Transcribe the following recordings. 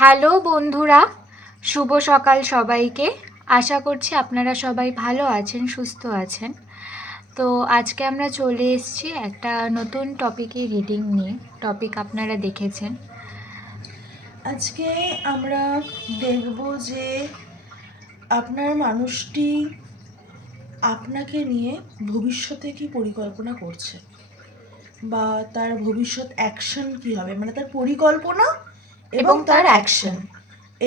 Hello বন্ধুরা, শুভ সকাল সবাইকে। আশা করছি আপনারা সবাই ভালো আছেন, সুস্থ আছেন। তো আজকে আমরা চলে এসেছি একটা নতুন টপিকে রিডিং নিয়ে। টপিক আপনারা দেখেছেন। আজকে আমরা দেখব যে আপনার মানুষটি আপনাকে নিয়ে ভবিষ্যতে কি পরিকল্পনা করছে বা তার ভবিষ্যৎ অ্যাকশন কি হবে? মানে তার পরিকল্পনা এবং তার অ্যাকশন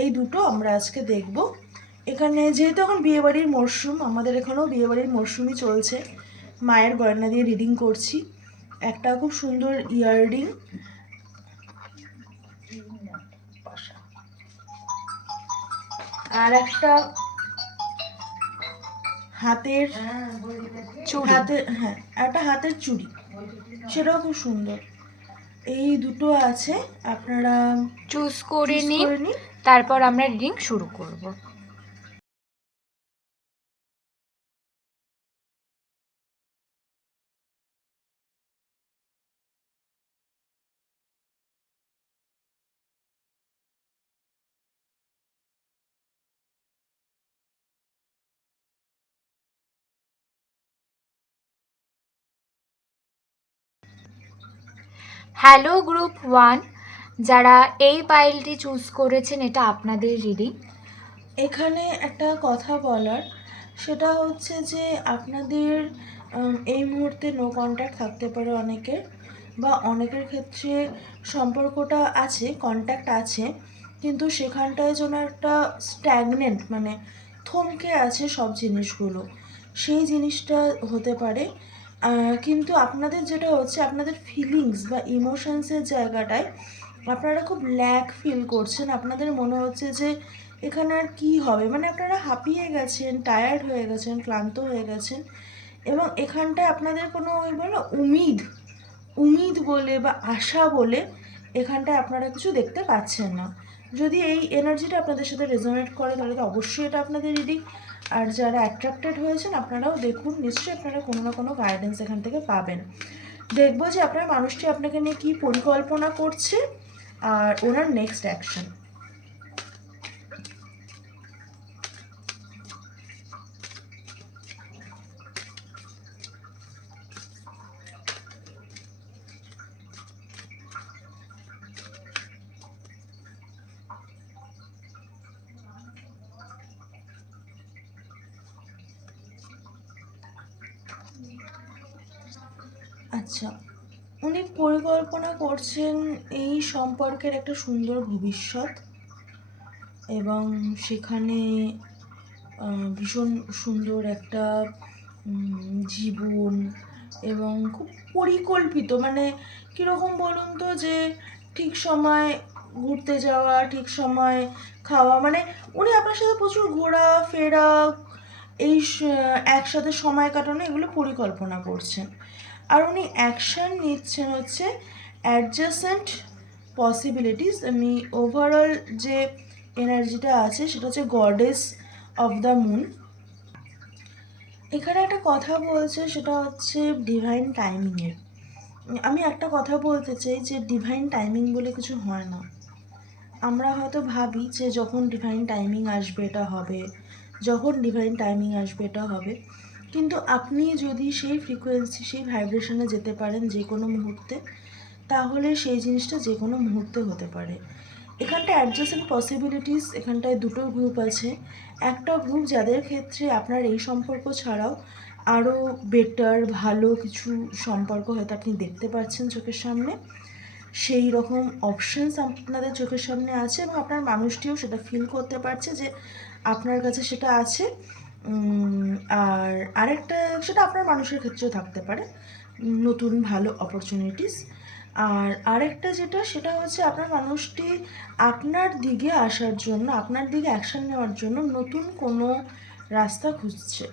এই দুটো আমরা আজকে দেখব। এখানে যেহেতু এখন বিয়েবাড়ির মরশুম আমাদের এখানেও বিয়েবাড়ির মরশুমই চলছে। মায়ের গয়না দিয়ে রিডিং করছি। একটা খুব সুন্দর ইয়াররিং আর একটা হাতের চুড়ি। হাতের হ্যাঁ একটা হাতের চুড়ি। সেটাও খুব সুন্দর। এই দুটো আছে আপনারা চুজ করে নিন। তারপর আমরা রিডিং শুরু করব। হ্যালো গ্রুপ ওয়ান যারা এই পাইলটি চুজ করেছেন, এটা আপনাদের রিডিং এখানে একটা কথা বলার, সেটা হচ্ছে যে আপনাদের এই মুহূর্তে নো কন্ট্যাক্ট থাকতে পারে অনেকের, বা অনেকের ক্ষেত্রে সম্পর্কটা আছে কন্ট্যাক্ট আছে, কিন্তু সেখানটায় যেন একটা স্ট্যাগনেন্ট মানে থমকে আছে সব জিনিসগুলো। সেই জিনিসটা হতে পারে। কিন্তু আপনাদের যেটা হচ্ছে, আপনাদের ফিলিংস বা ইমোশনসের জায়গাটায় আপনারা খুব ল্যাক ফিল করছেন। আপনাদের মনে হচ্ছে যে এখানে আর কী হবে? মানে আপনারা হাঁপিয়ে গেছেন টায়ার্ড হয়ে গেছেন, ক্লান্ত হয়ে গেছেন এবং এখানটায় আপনাদের কোনো ওই বলো উমিদ উমিদ বলে বা আশা বলে এখানটায় আপনারা কিছু দেখতে পাচ্ছেন না। যদি এই এনার্জিটা আপনাদের সাথে রেজোনেট করে, তাহলে তো অবশ্যই এটা আপনাদের রিডিং আর যারা অ্যাট্রাক্টেড হয়েছেন, আপনারাও দেখুন, নিশ্চয়ই আপনারা কোনো না কোনো গাইডেন্স এখান থেকে পাবেন। দেখব যে আপনার মানুষটি আপনাকে নিয়ে কী পরিকল্পনা করছে, আর ওনার নেক্সট অ্যাকশন আচ্ছা উনি পরিকল্পনা করছেন এই সম্পর্কের একটা সুন্দর ভবিষ্যৎ এবং সেখানে ভীষণ সুন্দর একটা জীবন এবং খুব পরিকল্পিত। মানে কীরকম বলুন তো যে ঠিক সময় ঘুরতে যাওয়া, ঠিক সময় খাওয়া মানে উনি আপনার সাথে প্রচুর ঘোরা ফেরা এই একসাথে সময় কাটানো এগুলো পরিকল্পনা করছেন। আর উনি অ্যাকশন নিচ্ছেন হচ্ছে অ্যাডজাসেন্ট পসিবিলিটিস আমি ওভারঅল যে এনার্জিটা আছে সেটা হচ্ছে গডেস অফ দ্য মুন এখানে একটা কথা বলছে সেটা হচ্ছে ডিভাইন টাইমিংয়ের আমি একটা কথা বলতে চাই যে ডিভাইন টাইমিং বলে কিছু হয় না। আমরা হয়তো ভাবি যে যখন ডিভাইন টাইমিং আসবে এটা হবে যখন ডিভাইন টাইমিং আসবে, এটা হবে। কিন্তু আপনি যদি সেই ফ্রিকোয়েন্সি সেই ভাইব্রেশনে যেতে পারেন যে কোনো মুহূর্তে, তাহলে সেই জিনিসটা যে কোনো মুহূর্তে হতে পারে। এখানটা অ্যাডজাস্টেন্ট পসিবিলিটিস এখানটায় দুটো গ্রুপ আছে। একটা গ্রুপ যাদের ক্ষেত্রে আপনার এই সম্পর্ক ছাড়াও আরও বেটার ভালো কিছু সম্পর্ক হয়তো আপনি দেখতে পাচ্ছেন চোখের সামনে। সেই রকম অপশনস আপনাদের চোখের সামনে আছে এবং আপনার মানুষটিও সেটা ফিল করতে পারছে যে আপনার কাছে সেটা আছে। আর আরেকটা, সেটা আপনার মানুষের ক্ষেত্রেও থাকতে পারে। নতুন, ভালো অপরচুনিটিস আর আরেকটা যেটা, সেটা হচ্ছে আপনার মানুষটি আপনার দিকে আসার জন্য, আপনার দিকে অ্যাকশন নেওয়ার জন্য নতুন কোনো রাস্তা খুঁজছে।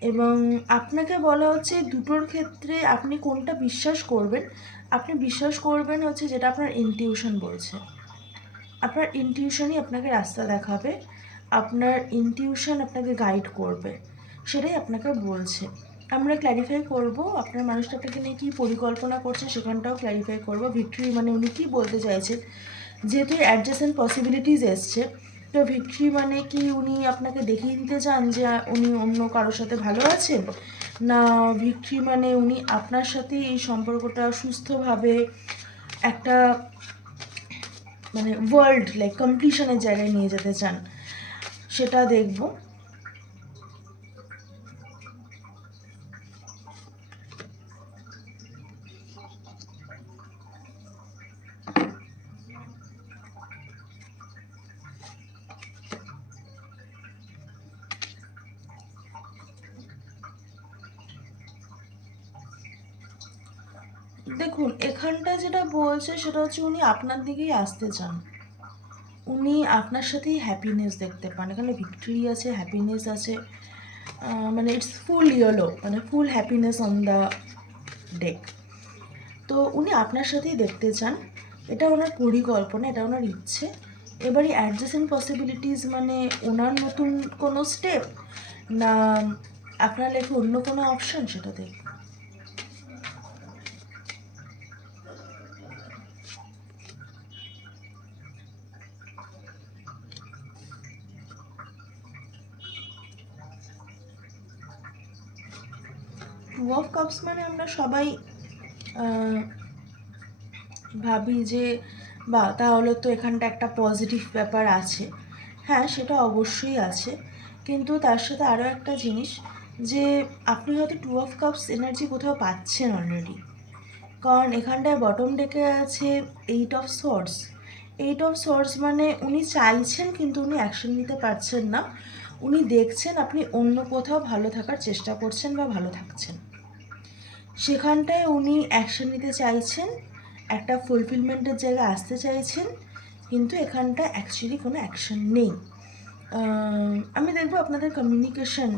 এবং আপনাকে বলা হচ্ছে দুটোর ক্ষেত্রে আপনি কোনটা বিশ্বাস করবেন? আপনি বিশ্বাস করবেন হচ্ছে যেটা আপনার ইনটিউশন বলছে। আপনার ইনটিউশনই আপনাকে রাস্তা দেখাবে, আপনার ইনটিউশন আপনাকে গাইড করবে, সেটাই আপনাকে বলছে। আমরা ক্ল্যারিফাই করব, আপনার মানুষটা আপনাকে নিয়ে কী পরিকল্পনা করছে সেখানটাও ক্ল্যারিফাই করব। ভিক্টরি মানে উনি কী বলতে চাইছেন? যেহেতু অ্যাডজাসেন্ট পসিবিলিটিস এসছে, তো ভিক্টরি মানে কি উনি আপনাকে দেখিয়ে দিতে চান যে উনি অন্য কারোর সাথে ভালো আছেন? না ভিক্টরি মানে উনি আপনার সাথে এই সম্পর্কটা সুস্থভাবে একটা মানে ওয়ার্ল্ড লাইক কম্পিটিশনের জায়গায় নিয়ে যেতে চান সেটা দেখব। দেখুন, এখানটা যেটা বলছে সেটা হচ্ছে উনি আপনার দিকেই আসতে চান। উনি আপনার সাথেই হ্যাপিনেস দেখতে পান। এখানে ভিক্টরি আছে হ্যাপিনেস আছে। মানে ইটস ফুল ইয়েলো মানে full happiness on the deck তো উনি আপনার সাথেই দেখতে চান। এটা ওনার পরিকল্পনা, এটা ওনার ইচ্ছে। এবারে অ্যাডজাসেন্ট পসিবিলিটিস মানে ওনার নতুন কোনো স্টেপ না, আপনার লেখে অন্য কোনো অপশান সেটা দেখুন টু অফ কাপস মানে আমরা সবাই ভাবি যে, বা তাহলে তো এখানটা একটা পজিটিভ ব্যাপার আছে। হ্যাঁ সেটা অবশ্যই আছে। কিন্তু তার সাথে আরও একটা জিনিস যে, আপনি হয়তো টু অফ কাপস এনার্জি কোথাও পাচ্ছেন অলরেডি কারণ এখানটায় বটম ডেকে আছে eight of swords eight of swords মানে উনি চাইছেন কিন্তু উনি অ্যাকশন নিতে পারছেন না। উনি দেখছেন আপনি অন্য কোথাও ভালো থাকার চেষ্টা করছেন বা ভালো থাকছেন। সেখানটায় উনি অ্যাকশন নিতে চাইছেন, একটা ফুলফিলমেন্টের জায়গায় আসতে চাইছেন, কিন্তু এখানটা অ্যাকচুয়ালি কোনো অ্যাকশন নেই। আমি দেখব আপনাদের কমিউনিকেশন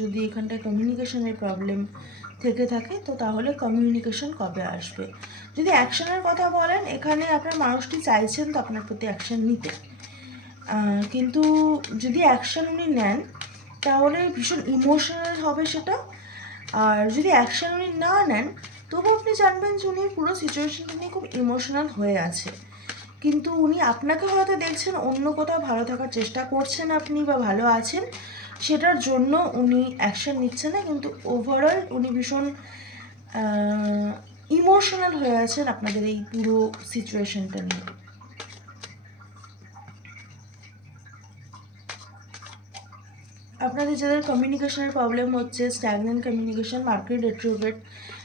যদি এখানটায় কমিউনিকেশনের প্রবলেম থেকে থাকে, তো তাহলে কমিউনিকেশন কবে আসবে? যদি অ্যাকশনের কথা বলেন, এখানে আপনার মানুষটি চাইছেন তো আপনার প্রতি অ্যাকশন নিতে। কিন্তু যদি অ্যাকশন উনি নেন, তাহলে ভীষণ ইমোশনাল হবে সেটা। আর যদি অ্যাকশন উনি না নেন, তবু আপনি জানবেন যে উনি পুরো সিচুয়েশনটা নিয়ে খুব ইমোশনাল হয়ে আছে। কিন্তু উনি আপনাকে হয়তো দেখছেন, অন্য কোথাও ভালো থাকার চেষ্টা করছেন আপনি বা ভালো আছেন, সেটার জন্য উনি অ্যাকশন নিচ্ছেন না, কিন্তু ওভারঅল উনি ভীষণ ইমোশনাল হয়ে আছেন আপনাদের এই পুরো সিচুয়েশনটা নিয়ে। আপনাদের যাদের কমিউনিকেশনের প্রবলেম হচ্ছে স্ট্যাগনেন্ট কমিউনিকেশন মার্কেট রেট্রোভেট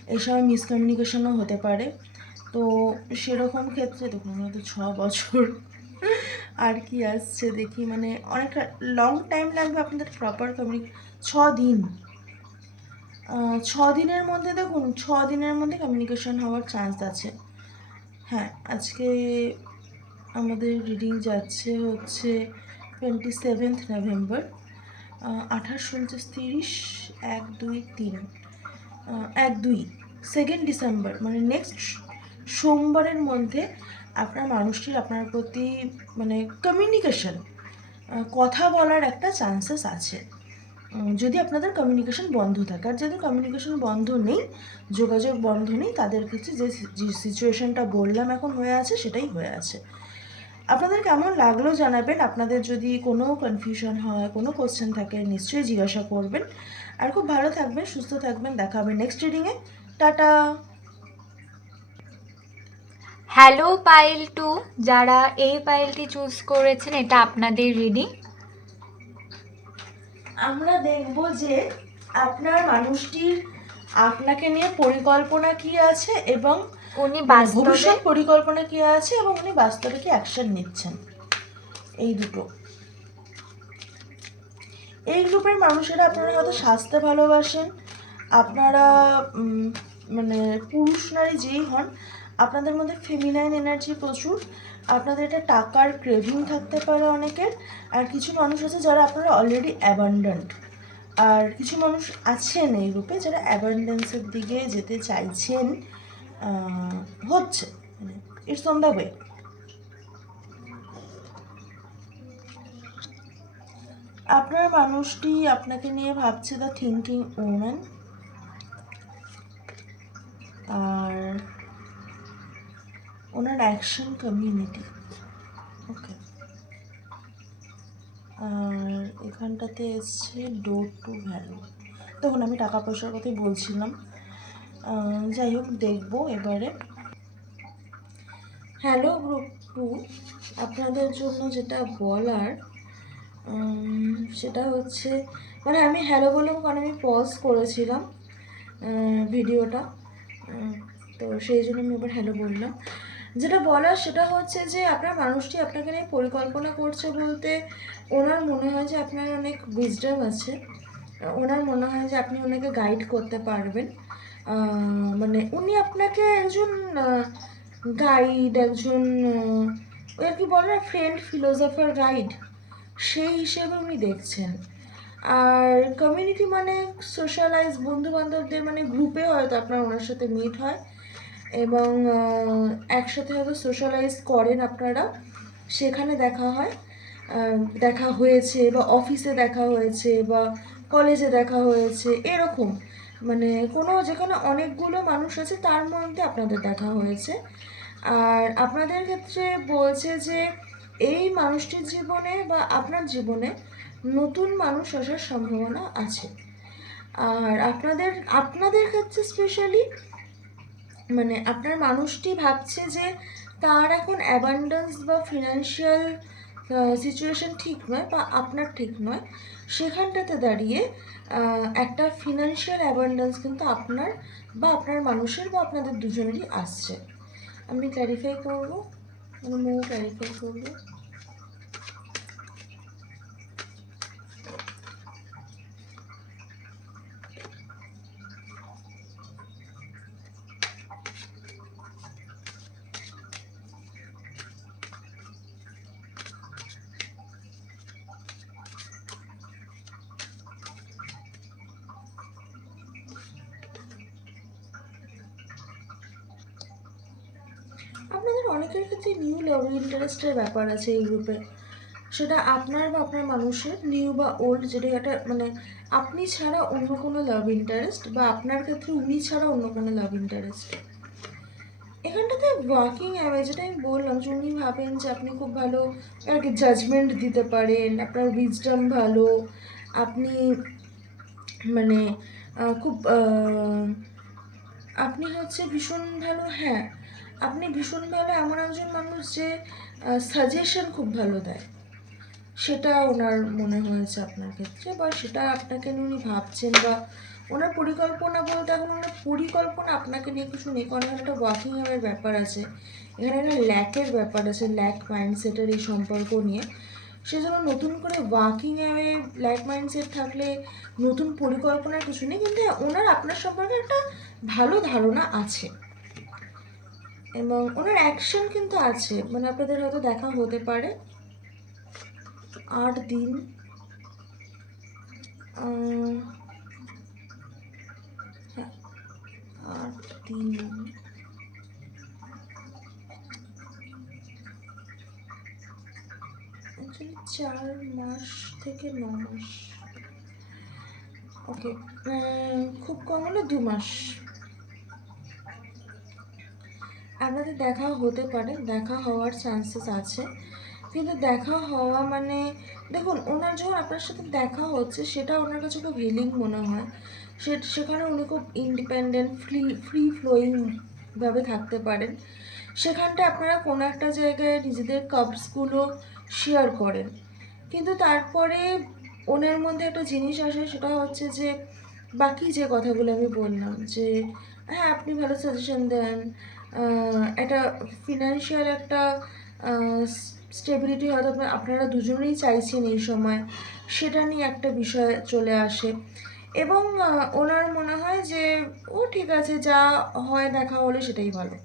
এসব মিসকমিউনিকেশনও হতে পারে। তো সেরকম ক্ষেত্রে দেখুন, আমরা তো ছ বছর আর কি আসছে দেখি মানে অনেকটা লং টাইম লাগবে আপনাদের প্রপার কমিউনি ছ দিন। ছ দিনের মধ্যে দেখুন, ছ দিনের মধ্যে কমিউনিকেশন হওয়ার চান্স আছে। হ্যাঁ আজকে আমাদের রিডিং যাচ্ছে হচ্ছে টোয়েন্টি সেভেন্থ নভেম্বর আঠাশ, উনত্রিশ, তিরিশ, এক, দুই, তিন এক, দুই সেকেন্ড ডিসেম্বর মানে নেক্সট সোমবারের মধ্যে আপনার মানুষটির আপনার প্রতি মানে কমিউনিকেশন কথা বলার একটা চান্সেস আছে। যদি আপনাদের কমিউনিকেশন বন্ধ থাকে, আর যাদের কমিউনিকেশন বন্ধ নেই, যোগাযোগ বন্ধ নেই, তাদের যে যে সিচুয়েশনটা বললাম এখন হয়ে আছে, সেটাই হয়ে আছে। আপনাদের কেমন লাগল জানাবেন? আপনাদের যদি কোনো কনফিউশন হয় কোনো কোশ্চেন থাকে নিশ্চয়ই জিজ্ঞাসা করবেন। আর খুব ভালো থাকবেন সুস্থ থাকবেন। দেখা হবে নেক্সট রিডিংয়ে টাটা! হ্যালো পাইল টু যারা এই পাইলটি চুজ করেছেন এটা আপনাদের রিডিং আমরা দেখব যে আপনার মানুষটির আপনাকে নিয়ে পরিকল্পনা কি আছে এবং উনি মানে ভবিষ্যৎ পরিকল্পনা কি আছে এবং উনি বাস্তবে কি অ্যাকশন নিচ্ছেন? এই দুটো। এই গ্রুপের মানুষেরা আপনারা হয়তো সাজতে ভালোবাসেন আপনারা মানে পুরুষ নারী যেই হন আপনাদের মধ্যে ফেমিনাইন এনার্জি প্রচুর আপনাদের এটা টাকার ক্রেভিং থাকতে পারে অনেকের আর কিছু মানুষ আছে যারা আপনারা অলরেডি অ্যাবান্ডেন্ট আর কিছু মানুষ আছেন এই গ্রুপে যারা অ্যাবান্ডেন্সের দিকে যেতে চাইছেন হচ্ছে। ইটস অন দ্য ওয়ে আপনার মানুষটি আপনাকে নিয়ে ভাবছে দ্য থিঙ্কিং ওমেন আর ওনার অ্যাকশন কমিউনিটি ওকে আর এখানটাতে এসছে ডোর টু ভ্যালু তখন আমি টাকা পয়সার কথাই বলছিলাম। যাই হোক দেখব এবারে। হ্যালো গ্রুপ টু আপনাদের জন্য যেটা বলার সেটা হচ্ছে মানে আমি হ্যালো বললাম কারণ আমি পজ করেছিলাম ভিডিওটা। তো সেই জন্য আমি এবার হ্যালো বললাম। যেটা বলার সেটা হচ্ছে যে, আপনার মানুষটি আপনাকে নিয়ে পরিকল্পনা করছে বলতে ওনার মনে হয় যে আপনার অনেক উইজডম আছে। ওনার মনে হয় যে আপনি ওনাকে গাইড করতে পারবেন। মানে উনি আপনাকে একজন গাইড একজন ওই আর কি বলে ফ্রেন্ড ফিলোসফার গাইড সেই হিসেবে উনি দেখছেন। আর কমিউনিটি মানে সোশ্যালাইজ বন্ধু বান্ধবদের মানে গ্রুপে হয়তো আপনার ওনার সাথে মিট হয় এবং একসাথে হয়তো সোশ্যালাইজ করেন আপনারা। সেখানে দেখা হয় দেখা হয়েছে বা অফিসে দেখা হয়েছে বা কলেজে দেখা হয়েছে, এরকম। মানে কোনো যেখানে অনেকগুলো মানুষ আছে, তার মধ্যে আপনাদের দেখা হয়েছে। আর আপনাদের ক্ষেত্রে বলছে যে, এই মানুষটির জীবনে বা আপনার জীবনে নতুন মানুষ আসার সম্ভাবনা আছে। আর আপনাদের আপনাদের ক্ষেত্রে স্পেশালি মানে আপনার মানুষটি ভাবছে যে, তার এখন অ্যাবান্ডেন্স বা ফিনান্সিয়াল সিচুয়েশন ঠিক নয় বা আপনার ঠিক নয়। সেখানটাতে দাঁড়িয়ে একটা ফিনান্সিয়াল অ্যাবান্ডেন্স কিন্তু আপনার বা আপনার মানুষের বা আপনাদের দুজনেরই আসছে। আমি ক্যারিফাই করব? মানে মৌ ক্ল্যারিফাই করব? আপনাদের অনেকের ক্ষেত্রে নিউ লাভ ইন্টারেস্টের ব্যাপার আছে এই গ্রুপে সেটা আপনার বা আপনার মানুষের নিউ বা ওল্ড যেটা একটা মানে আপনি ছাড়া অন্য কোনো লাভ ইন্টারেস্ট বা আপনার ক্ষেত্রে উনি ছাড়া অন্য কোনো লাভ ইন্টারেস্ট এখানটাতে ওয়ার্কিং অ্যাওয়ে যেটা আমি বললাম, যে উনি ভাবেন যে আপনি খুব ভালো আর কি জাজমেন্ট দিতে পারেন, আপনার উইজডম ভালো, আপনি মানে খুব আপনি হচ্ছে ভীষণ ভালো হ্যাঁ আপনি ভীষণ ভালো এমন একজন মানুষ যে সাজেশন খুব ভালো দেয়। সেটা ওনার মনে হয়েছে আপনার ক্ষেত্রে বা সেটা আপনাকে উনি ভাবছেন বা ওনার পরিকল্পনা বলতে এখন ওনার পরিকল্পনা আপনাকে নিয়ে কিছু নেই কারণ এখানে একটা ওয়ার্কিং আওয়ার ব্যাপার আছে। এখানে একটা ল্যাকের ব্যাপার আছে ল্যাক মাইন্ডসেটের এই সম্পর্ক নিয়ে। সেজন্য নতুন করে ওয়াকিং অ্যাওয়ে ল্যাক মাইন্ডসেট থাকলে নতুন পরিকল্পনার কিছু নেই, কিন্তু ওনার আপনার সম্পর্কে একটা ভালো ধারণা আছে। এবং ওনার অ্যাকশন কিন্তু আছে। মানে আপনাদের হয়তো দেখা হতে পারে। আট দিন। হ্যাঁ, আট দিন। চার মাস থেকে ন মাস। ওকে খুব কম হলে দু মাস। আপনাদের দেখা হতে পারে, দেখা হওয়ার চান্সেস আছে। কিন্তু দেখা হওয়া মানে দেখুন, ওনার যখন আপনার সাথে দেখা হচ্ছে, সেটা ওনার কাছে খুব হিলিং মনে হয়। সে, সেখানে উনি খুব ইন্ডিপেন্ডেন্ট ফ্রি ফ্রি ফ্লোয়িংভাবে থাকতে পারেন। সেখানটা আপনারা কোনো একটা জায়গায় নিজেদের কাপসগুলো শেয়ার করেন। কিন্তু তারপরে ওনার মধ্যে একটা জিনিস আসে, সেটা হচ্ছে যে, বাকি যে কথাগুলো আমি বললাম যে হ্যাঁ আপনি ভালো সাজেশন দেন একটা ফিনান্সিয়াল একটা স্টেবিলিটি হয়তো আপনারা দুজনেই চাইছেন এই সময়। সেটা নিয়ে একটা বিষয় চলে আসে। এবং ওনার মনে হয় যে, ও ঠিক আছে, যা হয় দেখা হলে সেটাই ভালো।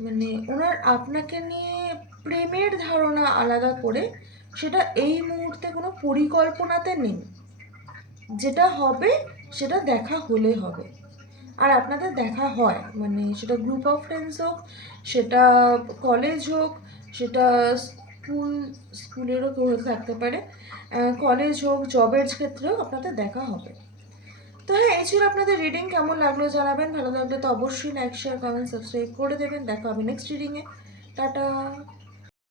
মানে ওনার আপনাকে নিয়ে প্রেমের ধারণা আলাদা করে সেটা এই মুহূর্তে কোনো পরিকল্পনাতে নেই। যেটা হবে, সেটা দেখা হলে হবে। আর আপনাদের দেখা হয় মানে সেটা গ্রুপ অফ ফ্রেন্ডস হোক, সেটা কলেজ হোক, সেটা স্কুল স্কুলেরও কেউ থাকতে পারে কলেজ হোক জবের ক্ষেত্রেও আপনাদের দেখা হবে। তো হ্যাঁ এই ছিল আপনাদের রিডিং কেমন লাগল জানাবেন, ভালো লাগলে তো অবশ্যই লাইক শেয়ার কমেন্ট সাবস্ক্রাইব করে দেবেন, দেখা হবে নেক্সট রিডিংয়ে টাটা!